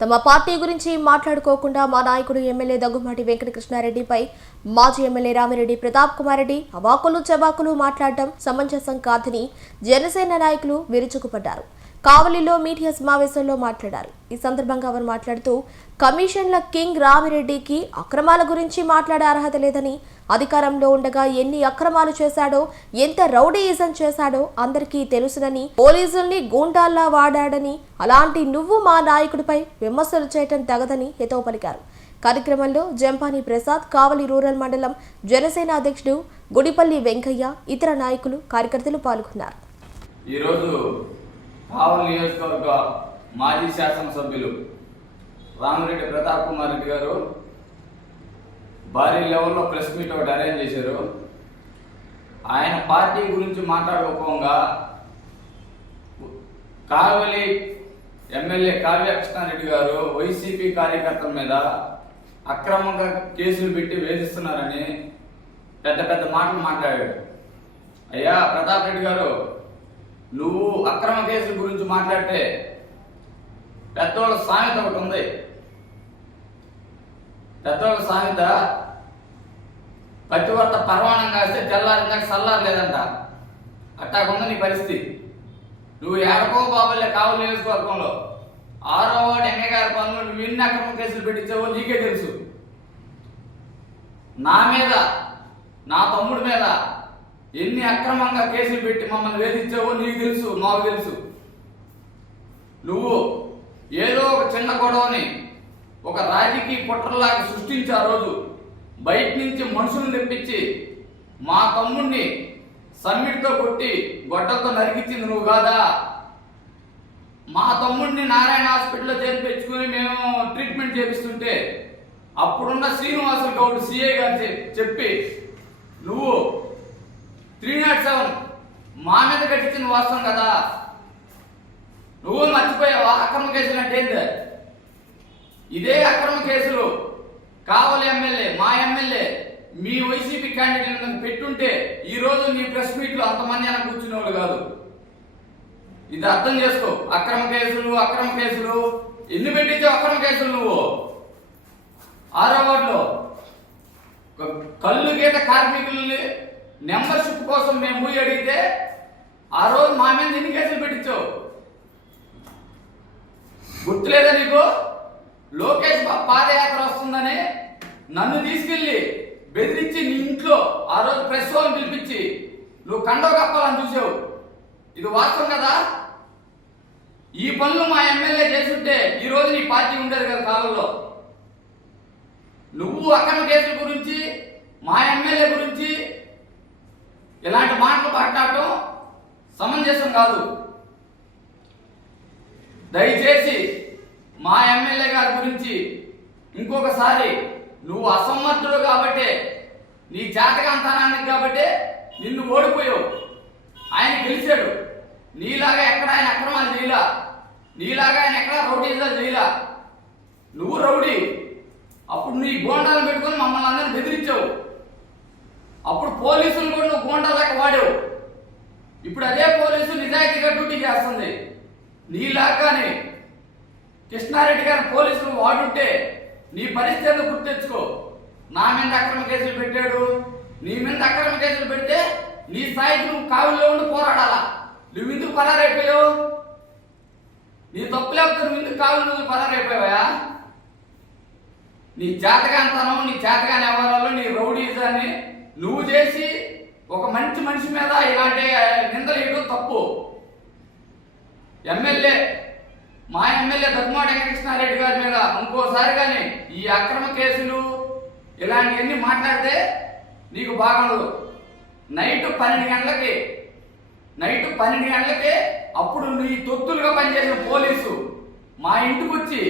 తమ పార్టీ గురించి మాట్లాడుకోకుండా మా నాయకుడు ఎమ్మెల్యే దగ్గుమాటి వెంకటకృష్ణారెడ్డిపై మాజీ ఎమ్మెల్యే రామిరెడ్డి ప్రతాప్ కుమార్ రెడ్డి అవాకులు చవాకులు మాట్లాడటం సమంజసం కాదని జనసేన నాయకులు విరుచుకుపడ్డారు. కావలిలో మీడియా సమావేశంలో మాట్లాడారు. ఈ సందర్భంగా వారు మాట్లాడుతూ కమిషన్ల కింగ్ రామిరెడ్డికి అక్రమాల గురించి మాట్లాడే అర్హత లేదని, అధికారంలో ఉండగా ఎన్ని అక్రమాలు చేశాడో, ఎంత రౌడీయిజం చేశాడో అందరికీ తెలుసునని, పోలీసుల్ని గూండాల్లా వాడాడని, అలాంటి నువ్వు మా నాయకుడిపై విమర్శలు చేయటం తగదని హితవు పలికారు. కార్యక్రమంలో జంపాని ప్రసాద్, కావలి రూరల్ మండలం జనసేన అధ్యక్షుడు గుడిపల్లి వెంకయ్య, ఇతర నాయకులు, కార్యకర్తలు పాల్గొన్నారు. కావలి నియోజకవర్గ మాజీ శాసనసభ్యులు రామిరెడ్డి ప్రతాప్ కుమార్ రెడ్డి గారు భారీ లెవెల్లో ప్రెస్ మీట్ ఒకటి అరేంజ్ చేశారు. ఆయన పార్టీ గురించి మాట్లాడుకోగా కావలి ఎమ్మెల్యే కావ్యకృష్ణారెడ్డి గారు వైసీపీ కార్యకర్తల మీద అక్రమంగా కేసులు పెట్టి వేధిస్తున్నారని పెద్ద పెద్ద మాటలు మాట్లాడాడు. అయ్యా ప్రతాప్ రెడ్డి గారు, నువ్వు అక్రమ కేసుల గురించి మాట్లాడితే పెద్దోళ్ళ సామెత ఒకటి ఉంది. పెద్దోళ్ళ సామెత పతివర్త పర్వాణం కాస్తే తెల్లారిందాక సల్లారలేదంట. అట్టాకుంది నీ పరిస్థితి. నువ్వు ఏడకో బాబులే కావలి నియోజకవర్గంలో 6వ వార్డు ఎంఏ గారి పనులు నువ్వు ఎన్ని అక్రమ కేసులు పెట్టించావో నీకే తెలుసు. నా మీద, నా తమ్ముడి మీద ఎన్ని అక్రమంగా కేసులు పెట్టి మమ్మల్ని వేధించావో నీకు తెలుసు, మాకు తెలుసు. నువ్వు ఏదో ఒక చిన్న గొడవని ఒక రాజకీయ కుట్రలాగా సృష్టించి ఆ రోజు బయట నుంచి మనుషులను తెప్పించి మా తమ్ముడిని సమ్మిట్తో కొట్టి గొడ్డలతో నరికించింది నువ్వు కాదా? మా తమ్ముడిని నారాయణ హాస్పిటల్లో చేర్పించుకుని మేము ట్రీట్మెంట్ చేపిస్తుంటే అప్పుడున్న శ్రీనివాసులు గౌడ్ సిఐ గారు చెప్పి నువ్వు 307 మా మీద కట్టించిన వాస్తవం కదా. నువ్వు మర్చిపోయావా అక్రమ కేసులు అంటే ఏంటి? ఇదే అక్రమ కేసులు కావలి ఎమ్మెల్యే, మా ఎమ్మెల్యే మీ వైసీపీ క్యాండిడేట్ పెట్టుంటే ఈ రోజు నీ ప్రెస్ మీట్ లో అంతమంది అని కూర్చునేవాళ్ళు కాదు. ఇది అర్థం చేసుకో. అక్రమ కేసులు ఎన్ని పెట్టించావు? అక్రమ కేసులు నువ్వు 6వ వార్డులో కళ్ళు గీత కార్మికుల్ని మెంబర్షిప్ కోసం మేము పోయి అడిగితే ఆ రోజు మా మీద ఎన్ని కేసులు పెట్టించావు? గుర్తులేదా నీకు? లోకేష్ పాదయాత్ర వస్తుందని నన్ను తీసుకెళ్లి బెదిరించి నీ ఇంట్లో ఆ రోజు ప్రెస్ వాళ్ళని పిలిపించి నువ్వు కండవ కప్పాలని చూసావు. ఇది వాస్తవం కదా? ఈ పనులు మా ఎమ్మెల్యే చేస్తుంటే ఈ రోజు నీ పార్టీ ఉండేది కదా కాలంలో. నువ్వు అక్రమ కేసుల గురించి, మా ఎమ్మెల్యే గురించి ఇలాంటి మాటలు మాట్లాడటం సమంజసం కాదు. దయచేసి మా ఎమ్మెల్యే గారి గురించి ఇంకొకసారి, నువ్వు అసమర్థుడు కాబట్టే, నీ జాతకాంతనానికి కాబట్టే నిన్ను ఓడిపోయావు. ఆయన గెలిచాడు. నీలాగా ఎక్కడ ఆయన అక్రమాలు చేయలా, నీలాగా ఆయన ఎక్కడ రౌడీజాలు చేయలా. నువ్వు రౌడీ. అప్పుడు నీ గోండాలను పెట్టుకొని మమ్మల్ని అందరినీ బెదిరించావు. అప్పుడు పోలీసులు కూడా నువ్వు గోండాలాగా వాడావు. ఇప్పుడు అదే పోలీసు నిజాయితీగా డ్యూటీ చేస్తుంది. నీలాగానే కృష్ణారెడ్డి గారి పోలీసులు వాడుంటే నీ పరిస్థితులు గుర్తెచ్చుకో. నా మీద అక్రమ కేసులు పెట్టాడు, నీ మీద అక్రమ కేసులు పెడితే నీ స్థాయికి నువ్వు కావుల్లో ఉండి పోరాడాలా. నువ్వు ఎందుకు పరారైపోయావు? నీ తప్పు లేకపోతే నువ్వు ఎందుకు కావులు పరారైపోయావా? నీ జాతకాంతనం, నీ జాతకాన్ని వ్యవహారాలు, నీ రౌడీజాన్ని నువ్వు చేసి ఒక మంచి మనిషి మీద ఇలాంటి నిందలు వేయడం తప్పు. ఎమ్మెల్యే, మా ఎమ్మెల్యే దగ్గుమాటి వెంకటకృష్ణారెడ్డి గారి మీద ఇంకోసారి కానీ ఈ అక్రమ కేసులు ఇలాంటివన్నీ మాట్లాడితే నీకు బాగుండదు. నైట్ 12 గంటలకి అప్పుడు నీ తొత్తులుగా పనిచేసిన పోలీసు మా ఇంటికి వచ్చి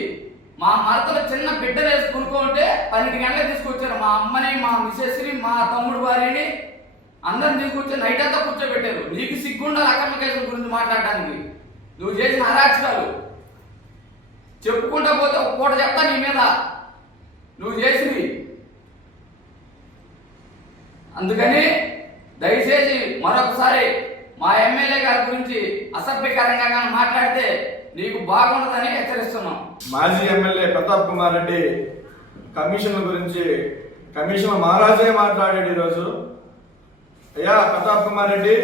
మా మరతలో చిన్న బిడ్డలు వేసి కొనుక్కుంటే 12 గంటలకు తీసుకొచ్చారు. మా అమ్మని, మా మిసెస్ని, మా తమ్ముడు వారిని అందరిని తీసుకొచ్చి నైట్ అంతా కూర్చోబెట్టారు. నీకు సిగ్గుండాలి అక్రమ కేసుల గురించి మాట్లాడటానికి. నువ్వు చేసిన అరాచకాలు చెప్పుకుంటా పోతే ఒక పూట చెప్తా నీ మీద నువ్వు చేసినవి. అందుకని దయచేసి మరొకసారి మా ఎమ్మెల్యే గారి గురించి అసభ్యకరంగా మాట్లాడితే నీకు బాగుండదని హెచ్చరిస్తున్నాం. మాజీ ఎమ్మెల్యే ప్రతాప్ కుమార్ రెడ్డి కమిషన్ల గురించి కమిషన్ మహారాజే మాట్లాడాడు ఈరోజు. అయ్యా ప్రతాప్ కుమార్ రెడ్డి,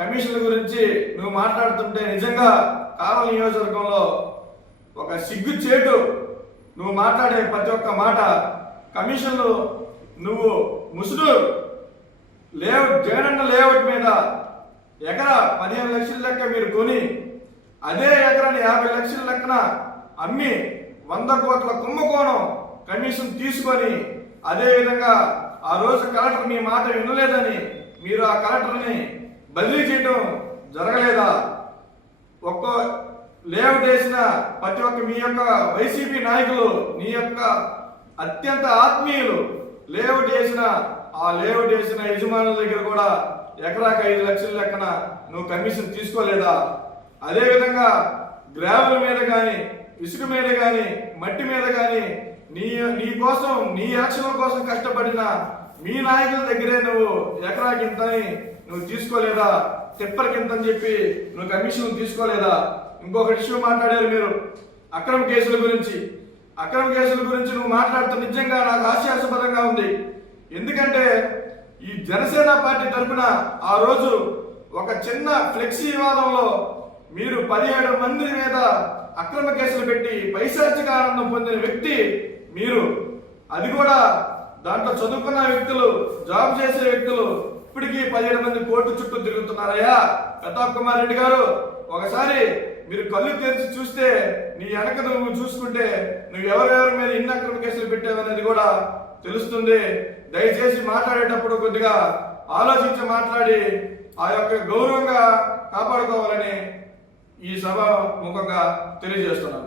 కమిషన్ల గురించి నువ్వు మాట్లాడుతుంటే నిజంగా కావలి నియోజకవర్గంలో ఒక సిగ్గు చేటు. నువ్వు మాట్లాడే ప్రతి ఒక్క మాట కమిషన్లు నువ్వు ముసుడు లేఅవుట్ జగనన్న లేఅవుట్ మీద ఎకరా 15 లక్షల లెక్క మీరు కొని అదే ఎకరాన్ని 50 లక్షల లెక్కన అమ్మి 100 కోట్ల కుంభకోణం కమిషన్ తీసుకొని అదే విధంగా ఆ రోజు కలెక్టర్ మీ మాట వినలేదని మీరు ఆ కలెక్టర్ని బదిలీ చేయడం జరగలేదా? ఒక్క లేఅవుట్ వేసిన ప్రతి ఒక్క మీ యొక్క వైసీపీ నాయకులు నీ యొక్క అత్యంత ఆత్మీయులు లేఅవుట్ వేసిన ఆ లేఅవుట్ వేసిన యజమానుల దగ్గర కూడా ఎకరాకి 5 లక్షల లెక్కన నువ్వు కమిషన్ తీసుకోలేదా? అదే విధంగా గ్రావెల్ మీద కానీ ఇసుక మీద కానీ మట్టి మీద కానీ నీ కోసం నీ ఎలక్షన్ల కోసం కష్టపడిన మీ నాయకుల దగ్గరే నువ్వు ఎకరాకి ఇంతని నువ్వు తీసుకోలేదా? టిప్పర్కి ఇంతని చెప్పి నువ్వు కమిషన్ తీసుకోలేదా? ఇంకొక ఇష్యూ మాట్లాడారు మీరు అక్రమ కేసుల గురించి. అక్రమ కేసుల గురించి నువ్వు మాట్లాడుతూ నిజంగా నాకు హాస్యాస్పదంగా ఉంది. ఎందుకంటే ఈ జనసేన పార్టీ తరఫున ఆ రోజు ఒక చిన్న ఫ్లెక్సీ వివాదంలో మీరు 17 మంది మీద అక్రమ కేసులు పెట్టి పైశాచిక ఆనందం పొందిన వ్యక్తి మీరు. అది కూడా దాంట్లో చదువుకున్న వ్యక్తులు, జాబ్ చేసే వ్యక్తులు ఇప్పటికీ 17 మంది కోర్టు చుట్టూ తిరుగుతున్నారయ్యా. ప్రతాప్ కుమార్ రెడ్డి గారు, ఒకసారి మీరు కళ్ళు తెరిచి చూస్తే నీ వెనక నువ్వు చూసుకుంటే నువ్వు ఎవరెవరి మీద ఎన్ని అక్రమ కేసులు పెట్టావనేది కూడా తెలుస్తుంది. దయచేసి మాట్లాడేటప్పుడు కొద్దిగా ఆలోచించి మాట్లాడి ఆ యొక్క గౌరవంగా కాపాడుకోవాలని ఈ సభ ముఖంగా తెలియజేస్తున్నాను.